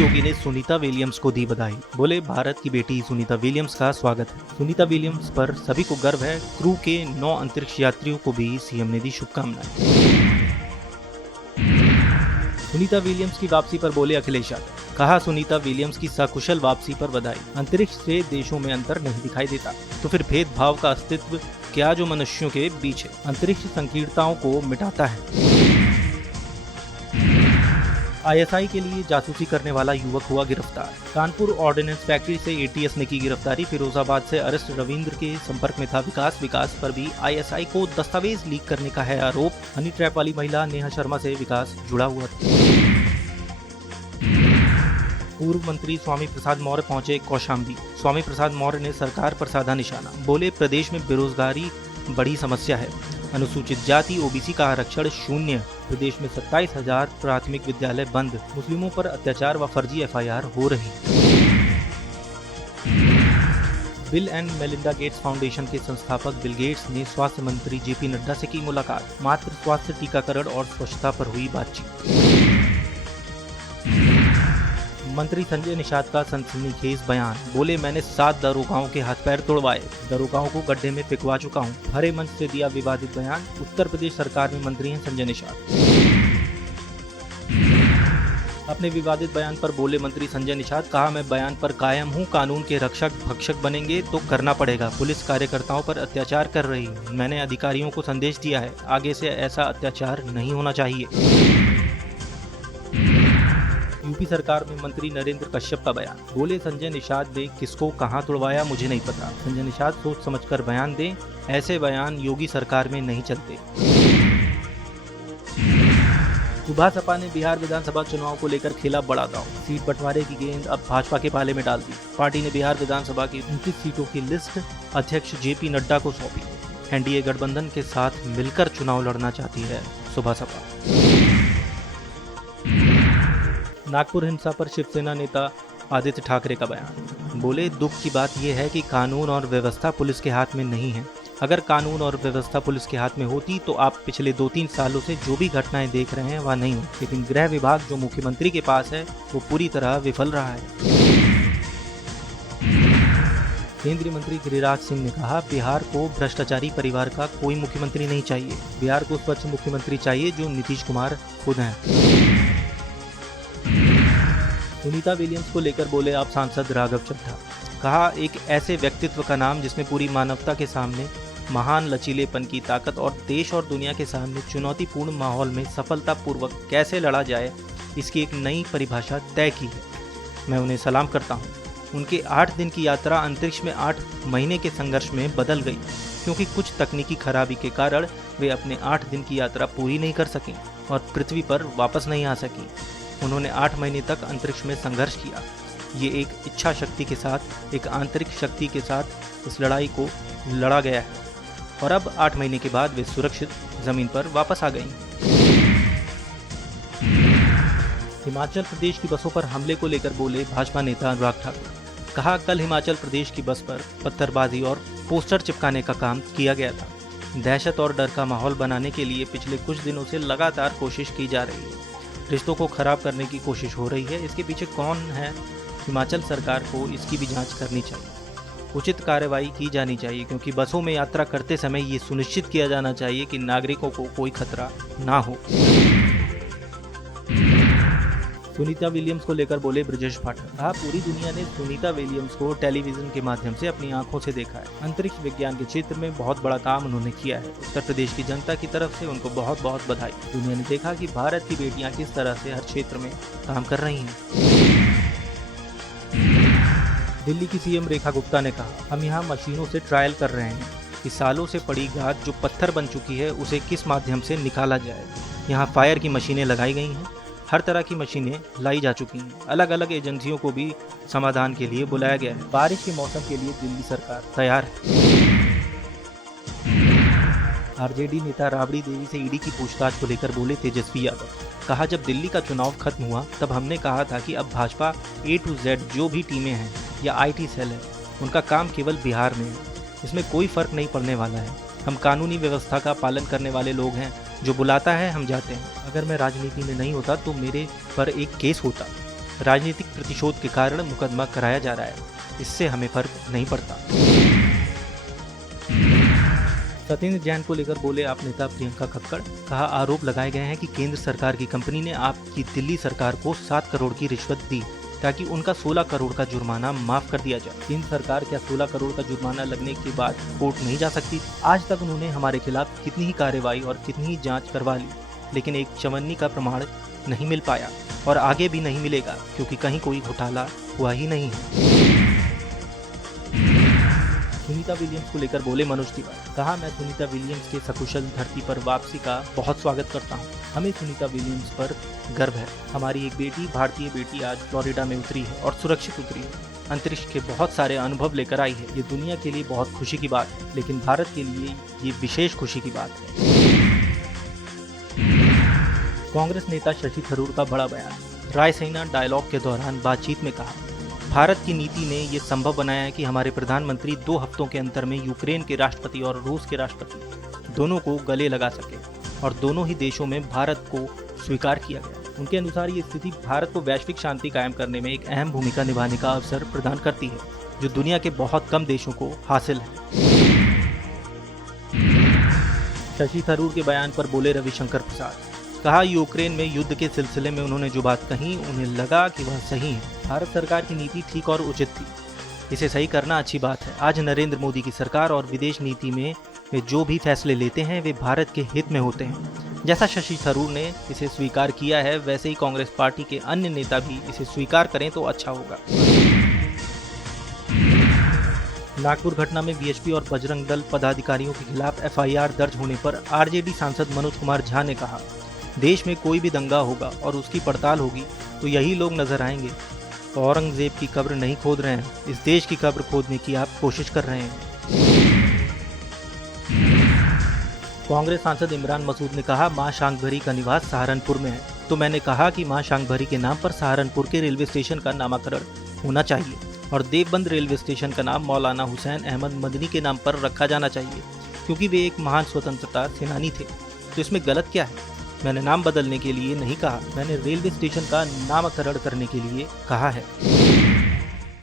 योगी ने सुनीता विलियम्स को दी बधाई। बोले, भारत की बेटी सुनीता विलियम्स का स्वागत है। सुनीता विलियम्स पर सभी को गर्व है। क्रू के 9 अंतरिक्ष यात्रियों को भी सीएम ने दी शुभकामनाएं। सुनीता विलियम्स की वापसी पर बोले अखिलेश यादव। कहा, सुनीता विलियम्स की सकुशल वापसी पर बधाई। अंतरिक्ष से देशों में अंतर नहीं दिखाई देता, तो फिर भेदभाव का अस्तित्व क्या जो मनुष्यों के बीच है। अंतरिक्ष संकीर्णताओं को मिटाता है। आईएसआई के लिए जासूसी करने वाला युवक हुआ गिरफ्तार। कानपुर ऑर्डिनेंस फैक्ट्री से एटीएस ने की गिरफ्तारी। फिरोजाबाद से अरेस्ट रविंद्र के संपर्क में था विकास पर भी आईएसआई को दस्तावेज लीक करने का है आरोप। हनी ट्रैप वाली महिला नेहा शर्मा से विकास जुड़ा हुआ था। पूर्व मंत्री स्वामी प्रसाद मौर्य पहुंचे कौशाम्बी। स्वामी प्रसाद मौर्य ने सरकार पर साधा निशाना। बोले, प्रदेश में बेरोजगारी बड़ी समस्या है। अनुसूचित जाति ओबीसी का आरक्षण शून्य। प्रदेश में 27,000 प्राथमिक विद्यालय बंद। मुस्लिमों पर अत्याचार व फर्जी एफआईआर हो रही। Bill and Melinda Gates foundation के संस्थापक बिल गेट्स ने स्वास्थ्य मंत्री जेपी नड्डा से की मुलाकात। मातृ स्वास्थ्य, टीकाकरण और स्वच्छता पर हुई बातचीत। मंत्री संजय निषाद का सनसनीखेज बयान। बोले, मैंने 7 दरोगाओं के हाथ पैर तोड़वाए, दरोगाओं को गड्ढे में फेंकवा चुका हूं। हरे मंच से दिया विवादित बयान। उत्तर प्रदेश सरकार में मंत्री हैं संजय निषाद। अपने विवादित बयान पर बोले मंत्री संजय निषाद। कहा, मैं बयान पर कायम हूं। कानून के रक्षक भक्षक बनेंगे तो करना पड़ेगा। पुलिस कार्यकर्ताओं पर अत्याचार कर रही है। मैंने अधिकारियों को संदेश दिया है, आगे से ऐसा अत्याचार नहीं होना चाहिए। यूपी सरकार में मंत्री नरेंद्र कश्यप का बयान। बोले, संजय निषाद ने किसको कहां तोड़वाया मुझे नहीं पता। संजय निषाद सोच समझकर बयान दें। ऐसे बयान योगी सरकार में नहीं चलते। सुबह सपा ने बिहार विधानसभा चुनाव को लेकर खेला बड़ा दांव। सीट बंटवारे की गेंद अब भाजपा के पाले में डाल दी। पार्टी ने बिहार विधानसभा की 29 सीटों की लिस्ट अध्यक्ष जेपी नड्डा को सौंपी। एनडीए गठबंधन के साथ मिलकर चुनाव लड़ना चाहती है सुबह सपा। नागपुर हिंसा पर शिवसेना नेता आदित्य ठाकरे का बयान। बोले, दुख की बात यह है कि कानून और व्यवस्था पुलिस के हाथ में नहीं है। अगर कानून और व्यवस्था पुलिस के हाथ में होती तो आप पिछले 2-3 सालों से जो भी घटनाएं देख रहे हैं वह नहीं हो। लेकिन गृह विभाग जो मुख्यमंत्री के पास है वो पूरी तरह विफल रहा है। केंद्रीय मंत्री गिरिराज सिंह ने कहा, बिहार को भ्रष्टाचारी परिवार का कोई मुख्यमंत्री नहीं चाहिए। बिहार को स्वच्छ मुख्यमंत्री चाहिए जो नीतीश कुमार खुद हैं। सुनीता विलियम्स को लेकर बोले आप सांसद राघव चड्ढा। कहा, एक ऐसे व्यक्तित्व का नाम जिसमें पूरी मानवता के सामने महान लचीलेपन की ताकत और देश और दुनिया के सामने चुनौतीपूर्ण माहौल में सफलतापूर्वक कैसे लड़ा जाए इसकी एक नई परिभाषा तय की है। मैं उन्हें सलाम करता हूँ। उनके 8 दिन की यात्रा अंतरिक्ष में 8 महीने के संघर्ष में बदल गई, क्योंकि कुछ तकनीकी खराबी के कारण वे अपने 8 दिन की यात्रा पूरी नहीं कर सकें और पृथ्वी पर वापस नहीं आ सकीं। उन्होंने 8 महीने तक अंतरिक्ष में संघर्ष किया। ये एक इच्छा शक्ति के साथ, एक आंतरिक शक्ति के साथ इस लड़ाई को लड़ा गया है और अब 8 महीने के बाद वे सुरक्षित जमीन पर वापस आ गईं। हिमाचल प्रदेश की बसों पर हमले को लेकर बोले भाजपा नेता अनुराग ठाकुर। कहा, कल हिमाचल प्रदेश की बस पर पत्थरबाजी और पोस्टर चिपकाने का काम किया गया था। दहशत और डर का माहौल बनाने के लिए पिछले कुछ दिनों से लगातार कोशिश की जा रही है। रिश्तों को खराब करने की कोशिश हो रही है। इसके पीछे कौन है? हिमाचल सरकार को इसकी भी जांच करनी चाहिए। उचित कार्रवाई की जानी चाहिए, क्योंकि बसों में यात्रा करते समय ये सुनिश्चित किया जाना चाहिए कि नागरिकों को कोई खतरा ना हो। सुनीता विलियम्स को लेकर बोले ब्रजेश पाठक। कहा, पूरी दुनिया ने सुनीता विलियम्स को टेलीविजन के माध्यम से अपनी आंखों से देखा है। अंतरिक्ष विज्ञान के क्षेत्र में बहुत बड़ा काम उन्होंने किया है। उत्तर प्रदेश की जनता की तरफ से उनको बहुत बहुत बधाई। दुनिया ने देखा कि भारत की बेटियां किस तरह से हर क्षेत्र में काम कर रही हैं। दिल्ली की सीएम रेखा गुप्ता ने कहा, हम यहाँ मशीनों से ट्रायल कर रहे हैं कि सालों से पड़ी गाद जो पत्थर बन चुकी है उसे किस माध्यम से निकाला जाए। यहाँ फायर की मशीनें लगाई गई हैं। हर तरह की मशीनें लाई जा चुकी हैं। अलग अलग एजेंसियों को भी समाधान के लिए बुलाया गया है। बारिश के मौसम के लिए दिल्ली सरकार तैयार है। आरजेडी नेता राबड़ी देवी से ईडी की पूछताछ को लेकर बोले तेजस्वी यादव। कहा, जब दिल्ली का चुनाव खत्म हुआ तब हमने कहा था कि अब भाजपा A to Z जो भी टीमें हैं या IT सेल है उनका काम केवल बिहार में है। इसमें कोई फर्क नहीं पड़ने वाला है। हम कानूनी व्यवस्था का पालन करने वाले लोग हैं। जो बुलाता है हम जाते हैं। अगर मैं राजनीति में नहीं होता तो मेरे पर एक केस होता। राजनीतिक प्रतिशोध के कारण मुकदमा कराया जा रहा है, इससे हमें फर्क नहीं पड़ता। सत्येंद्र जैन को लेकर बोले आप नेता प्रियंका कक्कड़। कहा आरोप लगाए गए हैं कि केंद्र सरकार की कंपनी ने आपकी दिल्ली सरकार को 7 करोड़ की रिश्वत दी ताकि उनका 16 करोड़ का जुर्माना माफ कर दिया जाए। केंद्र सरकार क्या 16 करोड़ का जुर्माना लगने के बाद कोर्ट नहीं जा सकती? आज तक उन्होंने हमारे खिलाफ कितनी ही कार्रवाई और कितनी ही जांच करवा ली, लेकिन एक चवन्नी का प्रमाण नहीं मिल पाया और आगे भी नहीं मिलेगा, क्योंकि कहीं कोई घोटाला हुआ ही नहीं है। सुनीता विलियम्स को लेकर बोले मनोज तिवारी। कहा मैं सुनीता विलियम्स के सकुशल धरती पर वापसी का बहुत स्वागत करता हूं। हमें सुनीता विलियम्स पर गर्व है। हमारी एक बेटी, भारतीय बेटी आज फ्लोरिडा में उतरी है और सुरक्षित उतरी है। अंतरिक्ष के बहुत सारे अनुभव लेकर आई है। ये दुनिया के लिए बहुत खुशी की बात है, लेकिन भारत के लिए ये विशेष खुशी की बात है। कांग्रेस नेता शशि थरूर का बड़ा बयान। रायसीना डायलॉग के दौरान बातचीत में कहा भारत की नीति ने ये संभव बनाया है कि हमारे प्रधानमंत्री 2 हफ्तों के अंतर में यूक्रेन के राष्ट्रपति और रूस के राष्ट्रपति दोनों को गले लगा सके और दोनों ही देशों में भारत को स्वीकार किया गया। उनके अनुसार ये स्थिति भारत को वैश्विक शांति कायम करने में एक अहम भूमिका निभाने का अवसर प्रदान करती है, जो दुनिया के बहुत कम देशों को हासिल है। शशि थरूर के बयान पर बोले रविशंकर प्रसाद। कहा यूक्रेन में युद्ध के सिलसिले में उन्होंने जो बात कही, उन्हें लगा कि वह सही है। भारत सरकार की नीति ठीक और उचित थी, इसे सही करना अच्छी बात है। आज नरेंद्र मोदी की सरकार और विदेश नीति में वे जो भी फैसले लेते हैं वे भारत के हित में होते हैं। जैसा शशि थरूर ने इसे स्वीकार किया है, वैसे ही कांग्रेस पार्टी के अन्य नेता भी इसे स्वीकार करें तो अच्छा होगा। नागपुर घटना में बीएसपी और बजरंग दल पदाधिकारियों के खिलाफ एफआईआर दर्ज होने पर आरजेडी सांसद मनोज कुमार झा ने कहा देश में कोई भी दंगा होगा और उसकी पड़ताल होगी तो यही लोग नजर आएंगे। औरंगजेब की कब्र नहीं खोद रहे हैं, इस देश की कब्र खोदने की आप कोशिश कर रहे हैं। कांग्रेस सांसद इमरान मसूद ने कहा मां शांकभरी का निवास सहारनपुर में है, तो मैंने कहा कि मां शांकभरी के नाम पर सहारनपुर के रेलवे स्टेशन का नामकरण होना चाहिए और देवबंद रेलवे स्टेशन का नाम मौलाना हुसैन अहमद मदनी के नाम पर रखा जाना चाहिए, क्योंकि वे एक महान स्वतंत्रता सेनानी थे। तो इसमें गलत क्या है? मैंने नाम बदलने के लिए नहीं कहा, मैंने रेलवे स्टेशन का नामकरण करने के लिए कहा है।